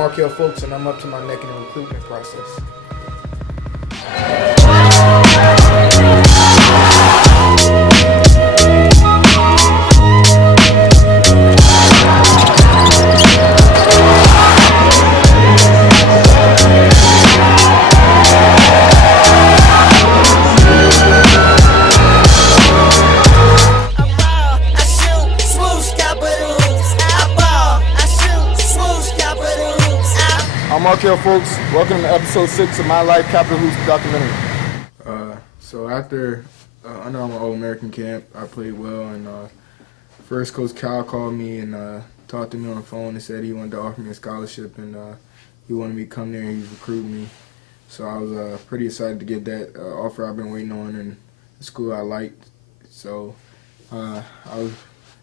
Markelle Fultz, and I'm up to my neck in the recruitment process. I'm Markelle Fultz. Welcome to episode 6 of My Life Capitol Hoops documentary. So after under my All-American camp, I played well, and first Coach Cal called me and talked to me on the phone and said he wanted to offer me a scholarship, and he wanted me to come there and he was recruiting me. So I was pretty excited to get that offer I've been waiting on, and the school I liked. So I was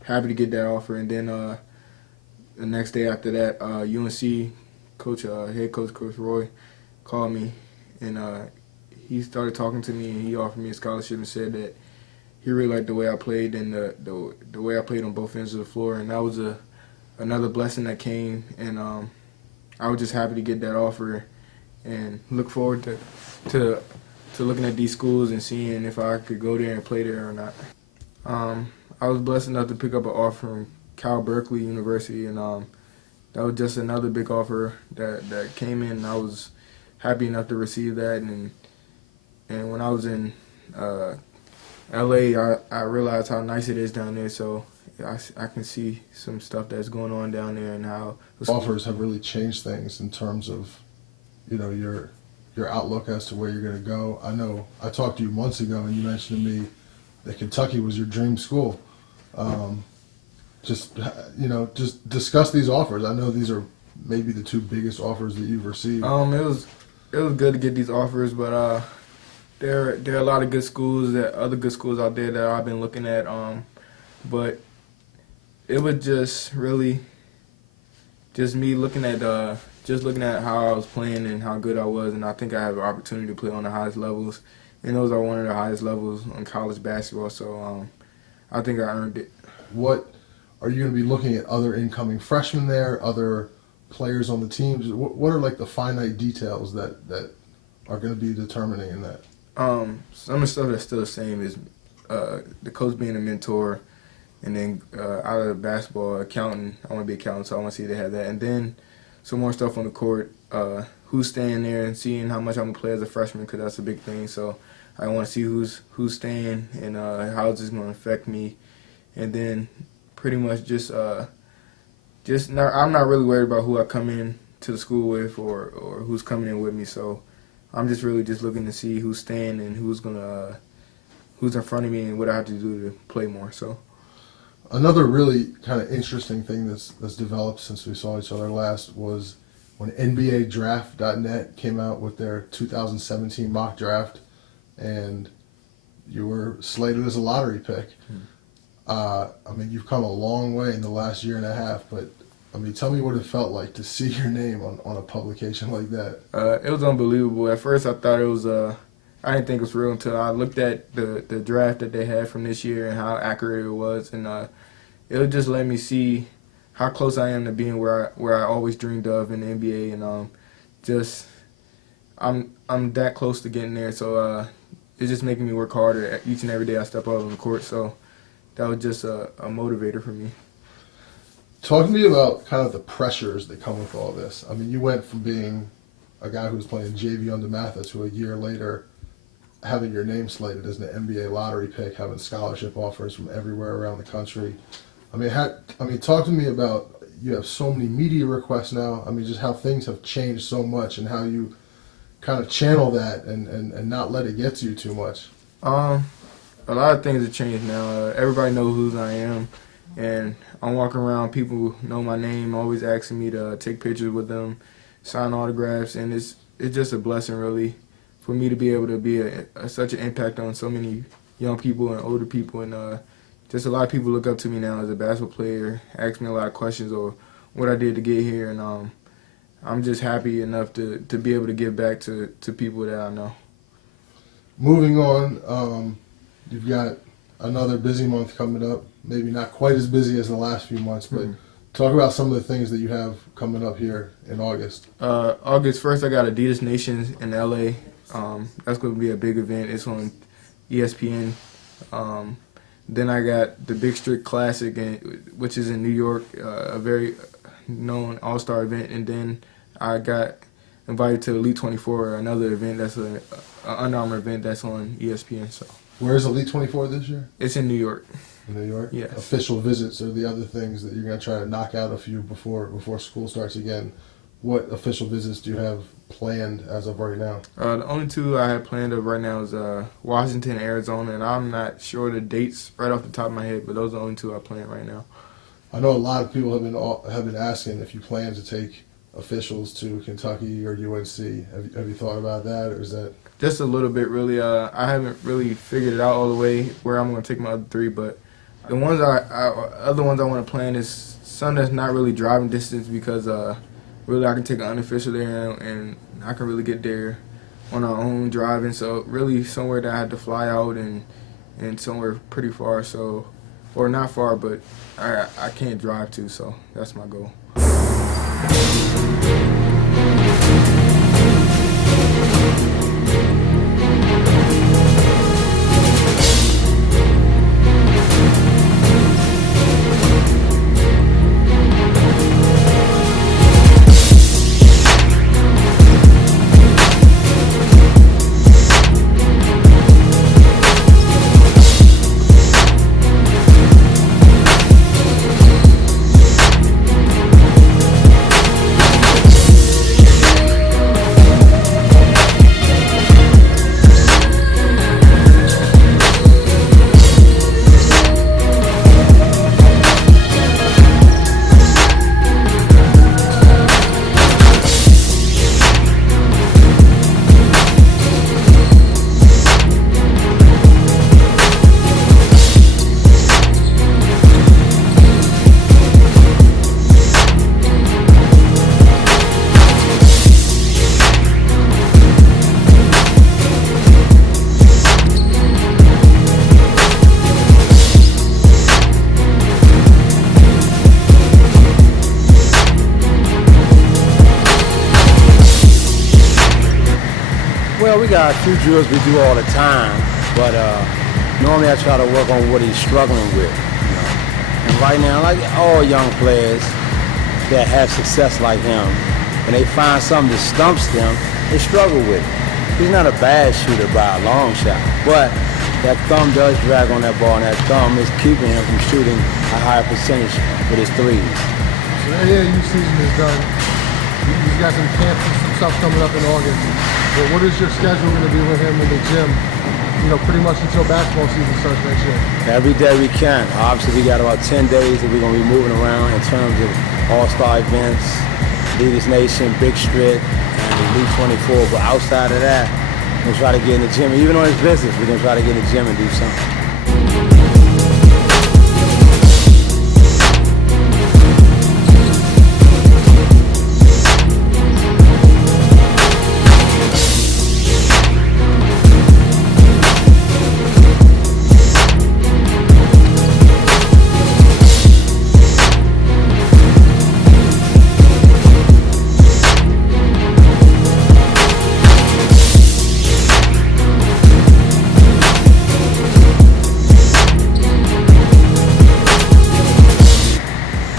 happy to get that offer, and then the next day after that, UNC head coach Coach Roy called me, and he started talking to me, and he offered me a scholarship and said that he really liked the way I played and the way I played on both ends of the floor, and that was another blessing that came, and I was just happy to get that offer and look forward to looking at these schools and seeing if I could go there and play there or not. I was blessed enough to pick up an offer from Cal Berkeley University, and that was just another big offer that came in, and I was happy enough to receive that. And when I was in LA, I realized how nice it is down there, so I can see some stuff that's going on down there and how offers have really changed things in terms of, your outlook as to where you're going to go. I know I talked to you months ago, and you mentioned to me that Kentucky was your dream school. Just discuss these offers. I know these are maybe the two biggest offers that you've received. It was good to get these offers, but there are a lot of good schools, other good schools out there that I've been looking at. But it was just really just me looking at how I was playing and how good I was, and I think I have an opportunity to play on the highest levels, and those are one of the highest levels in college basketball. So I think I earned it. What are you going to be looking at? Other incoming freshmen there, other players on the teams? What are like the finite details that are going to be determining in that? Some of the stuff that's still the same is the coach being a mentor, and then out of basketball, accounting. I want to be accountant, so I want to see they have that. And then some more stuff on the court, who's staying there and seeing how much I'm going to play as a freshman, because that's a big thing. So I want to see who's staying and how is this going to affect me. And then pretty much I'm not really worried about who I come in to the school with or who's coming in with me. So I'm just really just looking to see who's staying and who's in front of me and what I have to do to play more. So another really kind of interesting thing that's developed since we saw each other last was when NBADraft.net came out with their 2017 mock draft, and you were slated as a lottery pick. You've come a long way in the last year and a half, but tell me what it felt like to see your name on a publication like that. It was unbelievable. At first I thought it was I didn't think it was real until I looked at the draft that they had from this year and how accurate it was, and it would just let me see how close I am to being where I always dreamed of in the NBA, and I'm that close to getting there. So it's just making me work harder each and every day I step out on the court. So that was just a motivator for me. Talk to me about kind of the pressures that come with all this. You went from being a guy who was playing JV under Matha to a year later having your name slated as an NBA lottery pick, having scholarship offers from everywhere around the country. Talk to me about, you have so many media requests now. Just how things have changed so much and how you kind of channel that and not let it get to you too much. A lot of things have changed now. Everybody knows who I am, and I'm walking around, people know my name, always asking me to take pictures with them, sign autographs, and it's just a blessing, really, for me to be able to be such an impact on so many young people and older people, and just a lot of people look up to me now as a basketball player, ask me a lot of questions or what I did to get here, and I'm just happy enough to be able to give back to people that I know. Moving on, you've got another busy month coming up. Maybe not quite as busy as the last few months, but Talk about some of the things that you have coming up here in August. August 1st, I got Adidas Nations in LA. That's going to be a big event. It's on ESPN. Then I got the Big Strict Classic, which is in New York, a very known all-star event. And then I got invited to Elite 24, another event that's an Under Armour event that's on ESPN. So, where's Elite 24 this year? it's in New York. In New York? Yes. Official visits are the other things that you're going to try to knock out a few before school starts again. What official visits do you have planned as of right now? The only two I have planned of right now is Washington, Arizona, and I'm not sure the dates right off the top of my head, but those are the only two I plan right now. I know a lot of people have been asking if you plan to take officials to Kentucky or UNC. Have you thought about that, or is that just a little bit? Really, I haven't really figured it out all the way where I'm going to take my other three, but the ones other ones I want to plan is some that's not really driving distance because really I can take an unofficial there and I can really get there on our own driving. So really somewhere that I had to fly out and somewhere pretty far, so, or not far, but I can't drive to, so that's my goal. Well, we got a few drills we do all the time, but normally I try to work on what he's struggling with. And right now, like all young players that have success like him, when they find something that stumps them, they struggle with it. He's not a bad shooter by a long shot, but that thumb does drag on that ball, and that thumb is keeping him from shooting a higher percentage with his threes. So the AAU season is done. He's got some camps and some stuff coming up in August. But what is your schedule going to be with him in the gym? You know, pretty much until basketball season starts next year. Every day we can. Obviously, we got about 10 days that we're going to be moving around in terms of all-star events, Adidas Nation, Big Strict, and Elite 24. But outside of that, we're going to try to get in the gym. Even on his business, we're going to try to get in the gym and do something.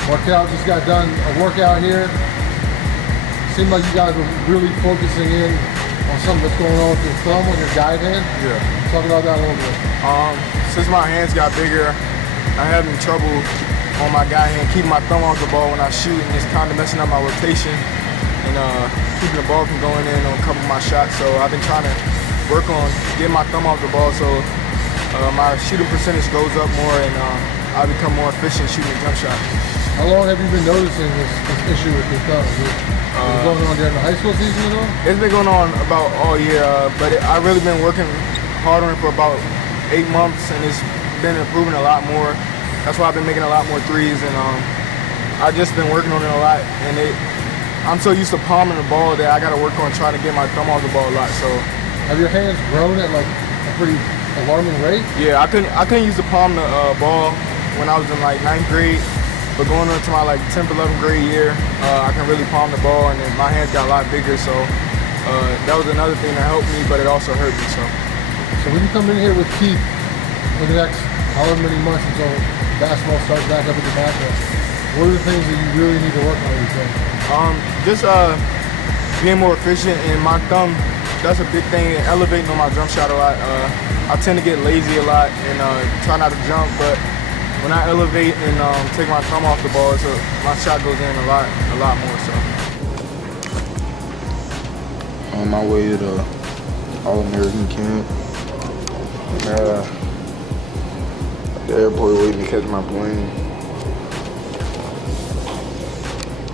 Markelle just got done a workout here. Seemed like you guys were really focusing in on something that's going on with your thumb on your guide hand. Yeah. Talk about that a little bit. Since my hands got bigger, I'm having trouble on my guide hand keeping my thumb off the ball when I shoot, and it's kind of messing up my rotation and keeping the ball from going in on a couple of my shots. So I've been trying to work on getting my thumb off the ball so my shooting percentage goes up more and I become more efficient shooting a jump shot. How long have you been noticing this issue with your thumb? Is it going on during the high school season at all? It's been going on about all year, but I've really been working hard on it for about 8 months, and it's been improving a lot more. That's why I've been making a lot more threes, and I've just been working on it a lot. And I'm so used to palming the ball that I got to work on trying to get my thumb off the ball a lot. So, have your hands grown at like a pretty alarming rate? Yeah, I couldn't use the palm the ball when I was in like 9th grade. But going into my 10th, 11th grade year, I can really palm the ball, and then my hands got a lot bigger. So that was another thing that helped me, but it also hurt me. So when you come in here with Keith in the next however many months until basketball starts back up at the Markelle, what are the things that you really need to work on? You think? Just being more efficient, and my thumb. That's a big thing. Elevating on my jump shot a lot. I tend to get lazy a lot and try not to jump, but when I elevate and take my thumb off the ball, so my shot goes in a lot more. So on my way to the All-American camp, at the airport waiting to catch my plane.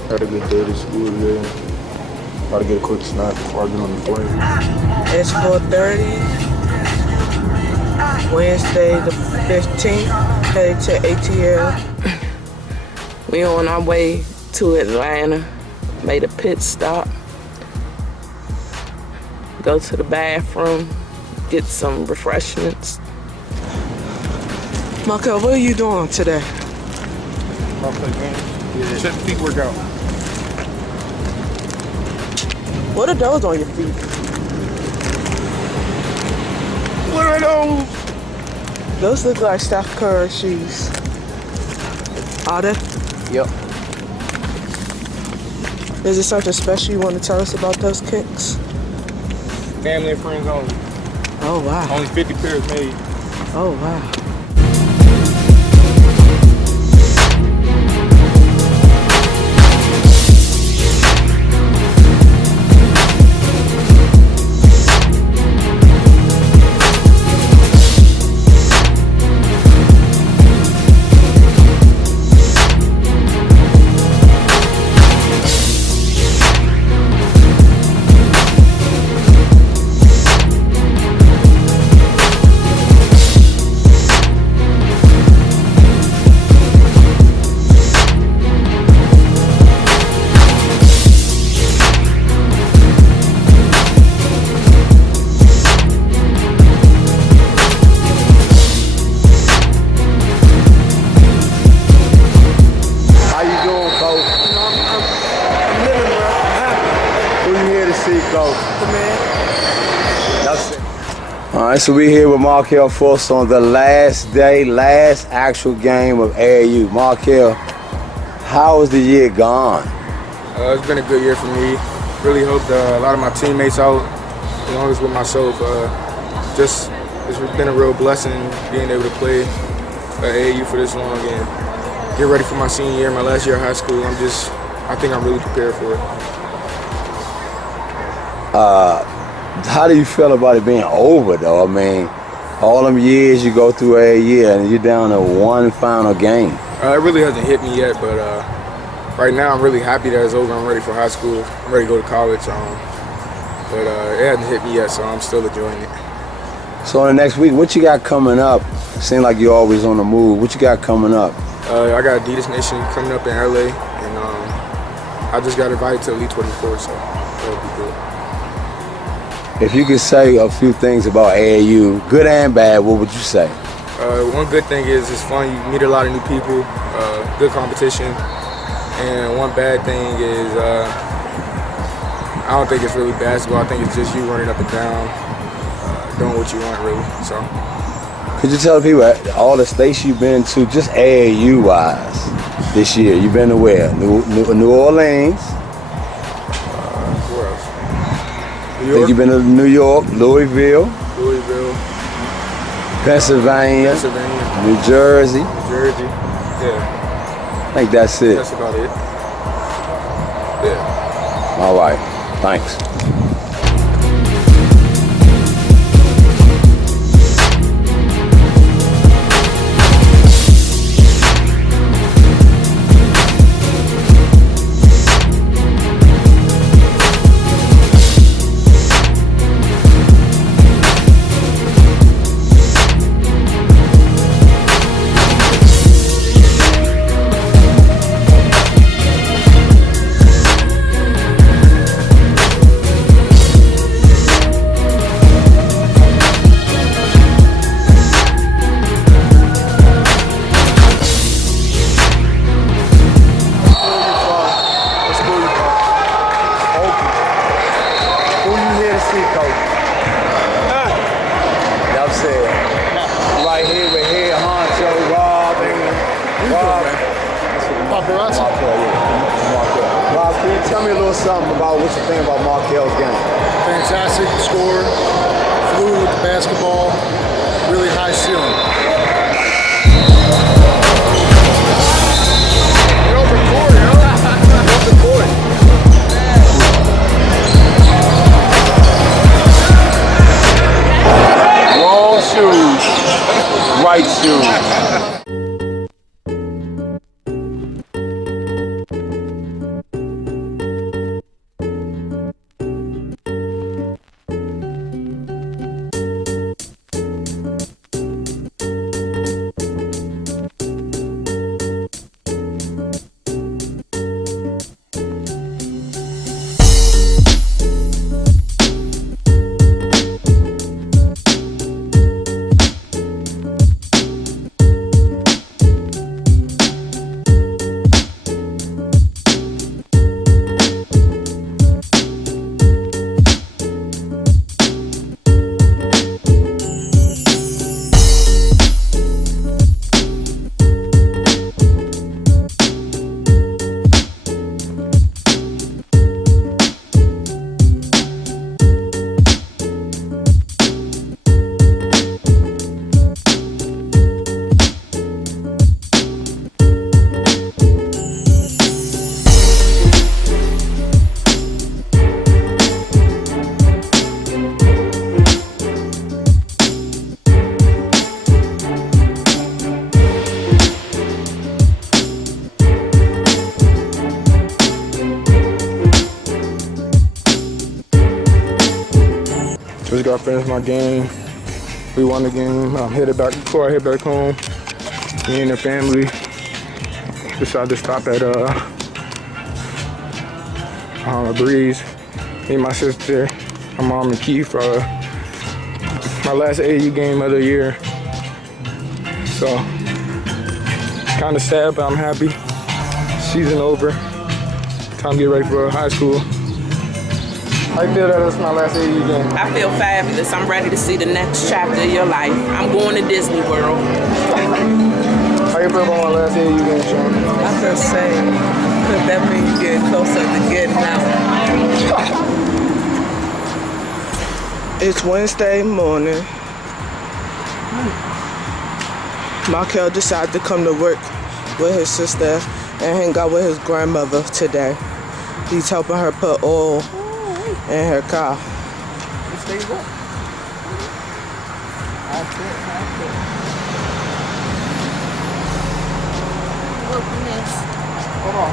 Had a good day to school today. About to get a quick snack before I get on the plane. It's 4:30, Wednesday the 15th, headed to ATL. We on our way to Atlanta, made a pit stop, go to the bathroom, get some refreshments. Markelle, what are you doing today? I'll play games. Check feet workout. What are those on your feet? What are those? Those look like Steph Curry shoes. Are they? Yep. Is there something special you want to tell us about those kicks? Family and friends only. Oh, wow. Only 50 pairs made. Oh, wow. All right, so we're here with Markelle Fultz on the last actual game of AAU. Markelle, how has the year gone? It's been a good year for me. Really helped a lot of my teammates out, as long as with myself. It's been a real blessing being able to play AAU for this long and get ready for my senior year, my last year of high school. I think I'm really prepared for it. How do you feel about it being over, though? I mean, all them years you go through AAU and you're down to one final game. It really hasn't hit me yet, but right now I'm really happy that it's over. I'm ready for high school. I'm ready to go to college. But it hasn't hit me yet, so I'm still enjoying it. So in the next week, what you got coming up? It seems like you're always on the move. What you got coming up? I got Adidas Nation coming up in LA, and I just got invited to Elite 24, so that'll be good. If you could say a few things about AAU, good and bad, what would you say? One good thing is it's fun. You meet a lot of new people, good competition. And one bad thing is I don't think it's really basketball. I think it's just you running up and down, doing what you want, really. So. Could you tell people all the states you've been to, just AAU-wise, this year? You've been to where? New Orleans. Where else? New I York. think you've been to New York, Louisville, Pennsylvania, New Jersey. Yeah. I think that's it. That's about it. Yeah. All right. Thanks. Paparazzi? Markelle, yeah. Markelle. Rob, can you tell me a little something about what you think about Markelle's game? Fantastic scorer, fluid with the basketball, really high ceiling. Get over court, yo. Get over court. Wrong shoes, right shoes. Just got finished my game. We won the game. I'm headed back before I head back home. Me and the family decided to stop at a Breeze. Me and my sister, my mom and Keith for my last AAU game of the year. So kind of sad, but I'm happy. Season over. Time to get ready for high school. I feel that it's my last AAU game. I feel fabulous. I'm ready to see the next chapter of your life. I'm going to Disney World. How you feel about my last AAU game, Sean? I feel sad, because that means you get closer to getting out. It's Wednesday morning. Markelle decided to come to work with his sister and hang out with his grandmother today. He's helping her put oil in her car. It stays up. Hold on.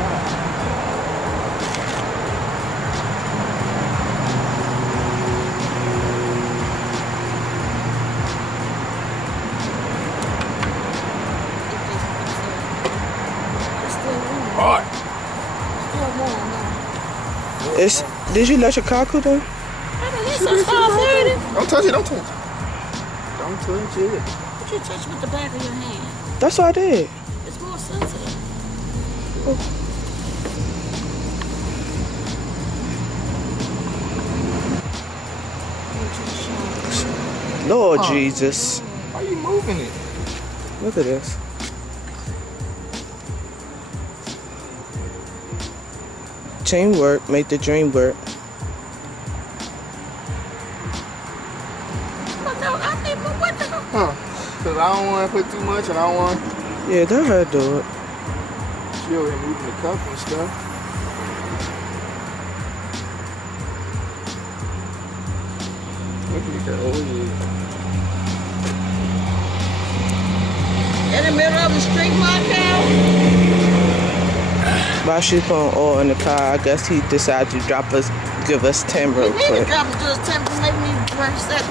Did you let your car cool down? Don't touch it, don't touch it. Don't touch it. But you touch with the back of your hand. That's what I did. It's more sensitive. Lord Jesus. Why are you moving it? Look at this. Teamwork make the dream work. Huh. Because I don't want to put too much and I don't want... Yeah, that her do it. She over here moving the cup and stuff. Look at that. Oh, yeah. In the middle of the street, Markelle? While she's putting oil in the car, I guess he decided to give us 10 real You need to quick. drop it to us 10 to make me brush that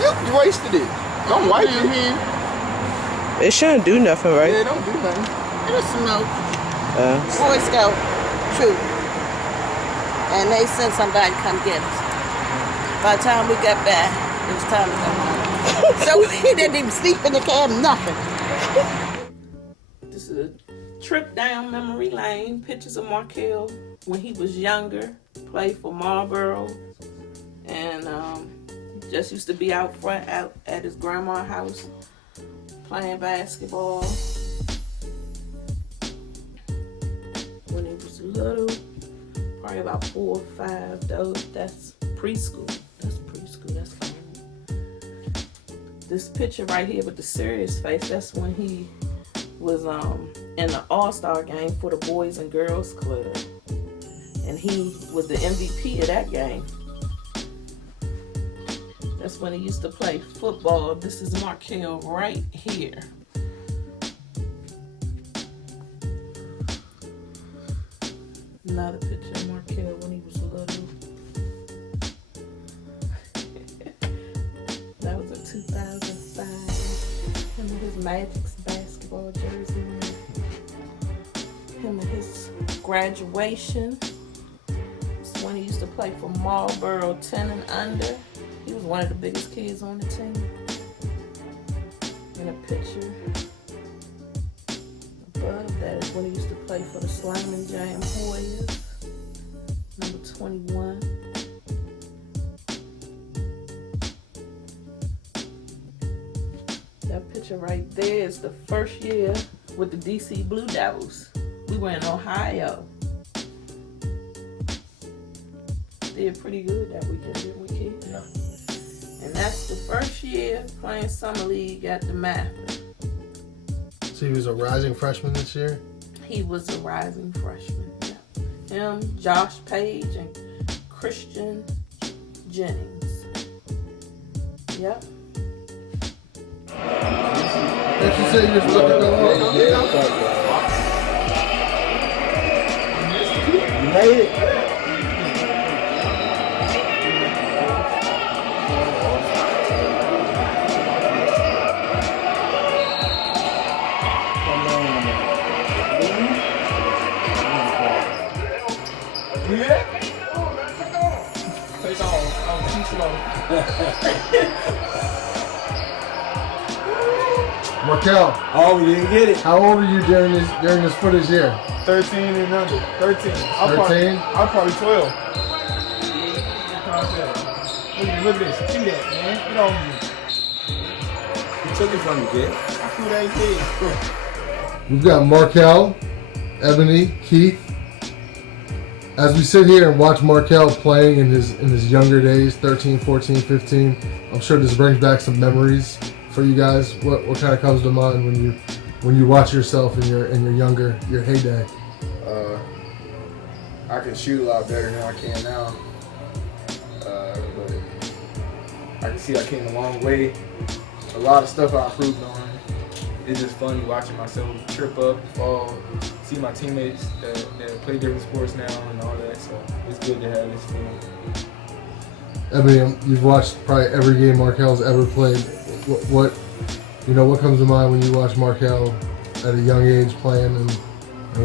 You wasted it. Don't wipe your hand. It shouldn't do nothing, right? Yeah, don't do nothing. It'll smoke. Boy Scout troop. And they sent somebody to come get us. By the time we got back, it was time to go home. So we didn't even sleep in the cab, nothing. This is a trip down memory lane. Pictures of Markelle when he was younger, played for Marlboro, and just used to be out front out at his grandma's house playing basketball. was little, probably about 4 or 5. That's preschool. That's old. This picture right here with the serious face, that's when he was in the All-Star game for the Boys and Girls Club. And he was the MVP of that game. That's when he used to play football. This is Markelle right here. Another picture of Markelle when he was little. That was in 2005. Him and his Magic's basketball jersey. Him and his graduation. It's when he used to play for Marlboro 10 and under. He was one of the biggest kids on the team. And a picture above that is when he used to play for the Slime and Jam Warriors. Number 21. That picture right there is the first year with the DC Blue Devils. We were in Ohio. Did pretty good that weekend, didn't we, kid? Yeah. And that's the first year playing Summer League at the Mathis. So he was a rising freshman this year? He was a rising freshman. Yeah. Him, Josh Page, and Christian Jennings. Yep. Did you say you was looking to go You made it. Markelle, Oh, we didn't get it. how old are you during this footage here? 13 and under. 13. 13? I'm probably 12. Look at this. See that, man. Get on me. He took it from you, kid. I threw that kid. We've got Markelle, Ebony, Keith. As we sit here and watch Markelle playing in his younger days, 13, 14, 15, I'm sure this brings back some memories for you guys. What kind of comes to mind when you watch yourself in your heyday? I can shoot a lot better than I can now. But I can see I came a long way. A lot of stuff I improved on. It's just funny watching myself trip up, fall, see my teammates that play different sports now and all that. So it's good to have this feeling. Ebony, you've watched probably every game Markelle's ever played. What comes to mind when you watch Markelle at a young age playing and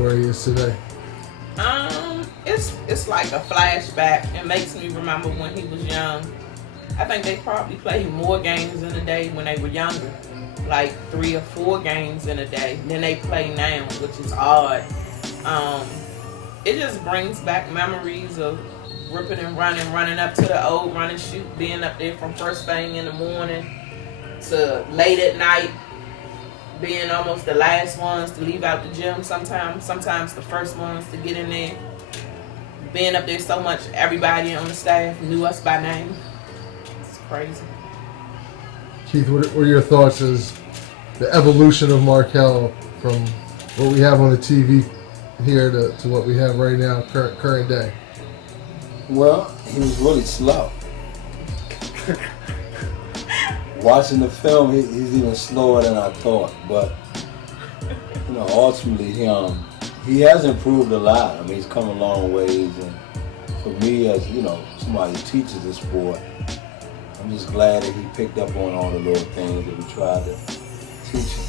where he is today? It's like a flashback. It makes me remember when he was young. I think they probably played more games in a day when they were younger, like 3 or 4 games in a day than they play now, which is odd. It just brings back memories of ripping and running up to the old run and shoot, being up there from first thing in the morning to late at night, being almost the last ones to leave out the gym sometimes the first ones to get in there. Being up there so much, everybody on the staff knew us by name. It's crazy. Keith, what are your thoughts as the evolution of Markelle from what we have on the TV here to what we have right now, current day? Well, he was really slow. Watching the film, he's even slower than I thought. But ultimately, he has improved a lot. I mean, he's come a long ways. And for me, as somebody who teaches the sport, I'm just glad that he picked up on all the little things that we tried to teach him.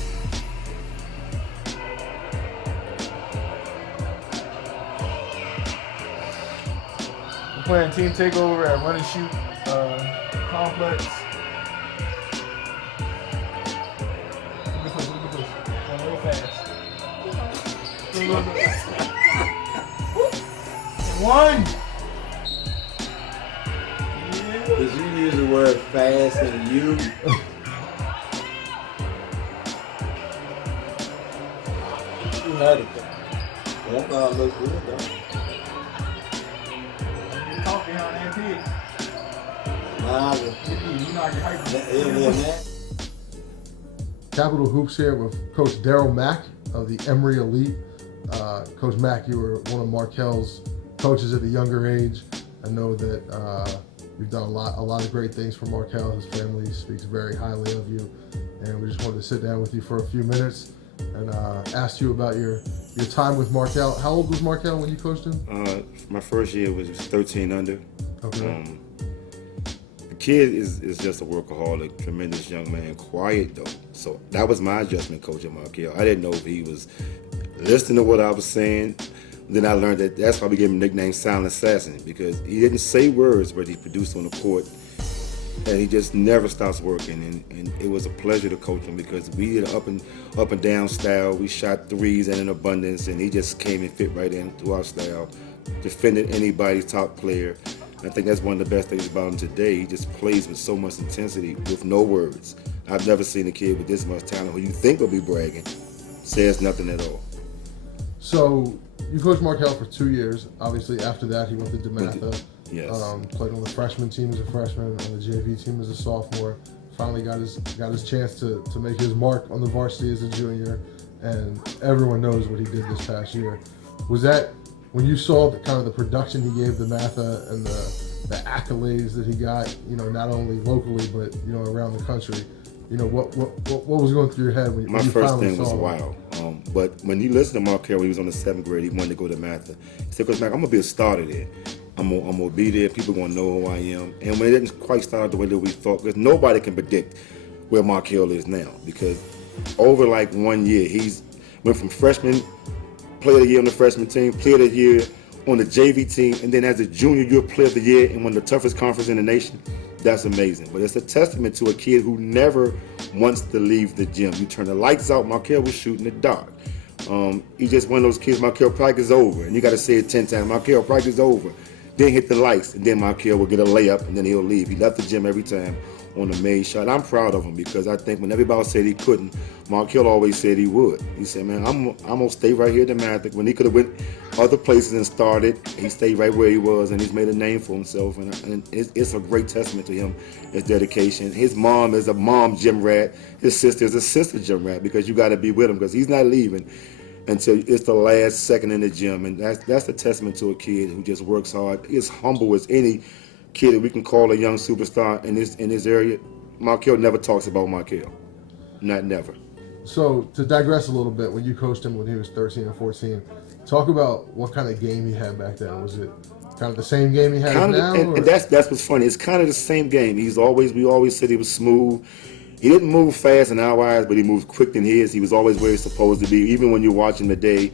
We're playing team takeover at Run and Shoot Complex. Look at this. Going real fast. One. Because you use the word fast and you. You had it. Looks good, though. Talk behind that pig. Nah, You know I get hyped. yeah, man. Capital Hoops here with Coach Darrell Mack of the Emery Elite. Coach Mack, you were one of Markelle's coaches at a younger age. I know that you've done a lot of great things for Markelle. His family speaks very highly of you, and we just wanted to sit down with you for a few minutes and ask you about your time with Markelle. How old was Markelle when you coached him? My first year was 13 under. Okay. The kid is just a workaholic, tremendous young man, quiet though. So that was my adjustment coach at Markelle. I didn't know if he was listening to what I was saying. Then I learned that's why we gave him the nickname Silent Assassin, because he didn't say words, but he produced on the court. And he just never stops working, and it was a pleasure to coach him because we did an up and down style. We shot threes in abundance, and he just came and fit right into our style, defended anybody's top player. And I think that's one of the best things about him today. He just plays with so much intensity with no words. I've never seen a kid with this much talent who you think will be bragging says nothing at all. So you coached Markelle for 2 years. Obviously, after that, he went to DeMatha. Yes. Played on the freshman team as a freshman, on the JV team as a sophomore. Finally got his chance to make his mark on the varsity as a junior, and everyone knows what he did this past year. Was that when you saw the production he gave DeMatha and the accolades that he got, not only locally but around the country? What was going through your head when My you first finally thing was saw him? wow. But when you listen to Markelle when he was on the 7th grade, he wanted to go to Matha. He said, Coach Mack, I'm gonna be a starter there. I'm gonna be there. People gonna know who I am. And when it didn't quite start out the way that we thought, because nobody can predict where Markelle is now, because over like 1 year, he's went from freshman, player of the year on the freshman team, player of the year on the JV team, and then as a junior, you're player of the year in one of the toughest conferences in the nation. That's amazing. But it's a testament to a kid who never wants to leave the gym. You turn the lights out, Markelle was shooting the dark. He's just one of those kids, Markelle, practice over. And you got to say it 10 times, Markelle, practice over. Then hit the lights, and then Markelle will get a layup, and then he'll leave. He left the gym every time on a made shot. I'm proud of him because I think when everybody said he couldn't, Markelle always said he would. He said, man, I'm going to stay right here at the Mathic. When he could have went other places and started, he stayed right where he was, and he's made a name for himself. And it's a great testament to him, his dedication. His mom is a mom gym rat. His sister is a sister gym rat because you got to be with him because he's not leaving until it's the last second in the gym. And that's a testament to a kid who just works hard. He's humble as any kid that we can call a young superstar in this area. Markelle never talks about Markelle. Never. So to digress a little bit, when you coached him when he was 13 or 14, talk about what kind of game he had back then. Was it kind of the same game he has now? And that's what's funny. It's kind of the same game. We always said he was smooth. He didn't move fast in our eyes, but he moved quick than his. He was always where he's supposed to be, even when you watch him today.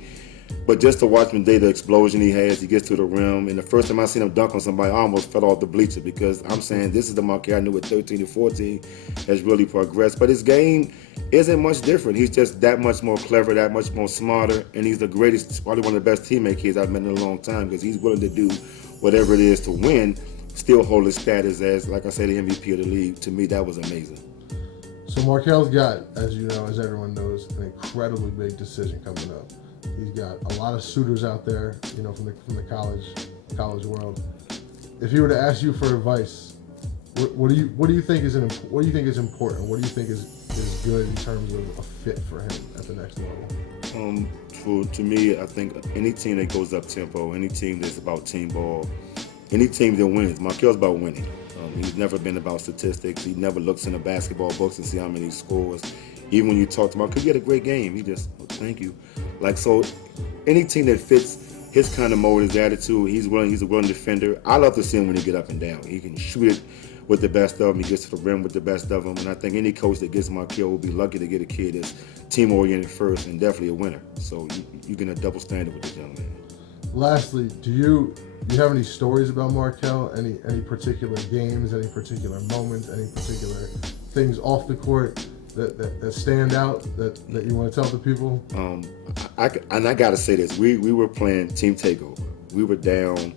But just to watch him today, the explosion he has, he gets to the rim. And the first time I seen him dunk on somebody, I almost fell off the bleacher because I'm saying this is the Markelle I knew at 13 and 14 has really progressed. But his game isn't much different. He's just that much more clever, that much more smarter, and he's the greatest, probably one of the best teammate kids I've met in a long time because he's willing to do whatever it is to win, still hold his status as, like I said, the MVP of the league. To me, that was amazing. So Markelle's got, as you know, as everyone knows, an incredibly big decision coming up. He's got a lot of suitors out there, from the college world. If he were to ask you for advice, what do you think is important? What do you think is good in terms of a fit for him at the next level? To me, I think any team that goes up tempo, any team that's about team ball, any team that wins, Markelle's about winning. He's never been about statistics. He never looks in the basketball books and see how many he scores. Even when you talk to him, could you get a great game? He just, thank you. So any team that fits his kind of mode, his attitude, he's a willing defender. I love to see him when he get up and down. He can shoot it with the best of them. He gets to the rim with the best of them. And I think any coach that gets Markelle will be lucky to get a kid that's team-oriented first and definitely a winner. So you get a double standard with this young man. Lastly, do you have any stories about Markelle? Any particular games, any particular moments, any particular things off the court that stand out that you want to tell the people? I got to say this. We were playing team takeover. We were down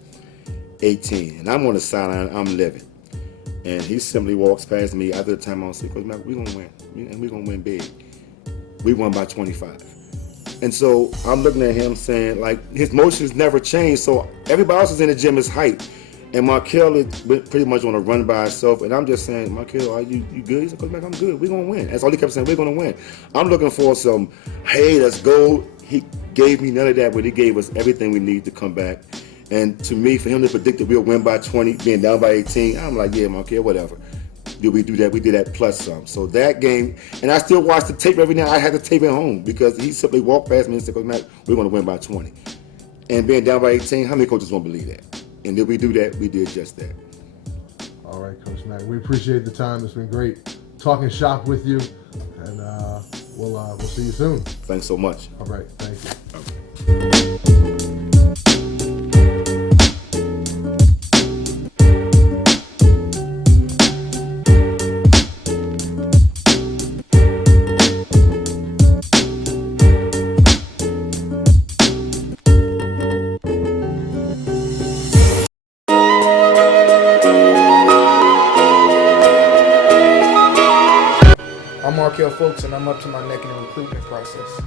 18, and I'm on the sideline. I'm living. And he simply walks past me after the time. I say, Coach Mack, we're going to win, and we're going to win big. We won by 25. And so I'm looking at him saying, like, his motions never change. So everybody else is in the gym is hype. And Markelle is pretty much on a run by himself. And I'm just saying, Markelle, are you good? He said, Coach Mack, I'm good. We're going to win. That's all he kept saying, we're going to win. I'm looking for some, hey, let's go. He gave me none of that, but he gave us everything we need to come back. And to me, for him to predict that we'll win by 20, being down by 18, I'm like, yeah, Markelle, whatever. Did we do that? We did that plus some. So that game, and I still watch the tape every night. I had the tape at home because he simply walked past me and said, Coach Mack, we're going to win by 20. And being down by 18, how many coaches won't believe that? And did we do that? We did just that. All right, Coach Mack. We appreciate the time. It's been great talking shop with you, and we'll see you soon. Thanks so much. All right, thank you. I'm Markelle Fultz, and I'm up to my neck in the recruitment process.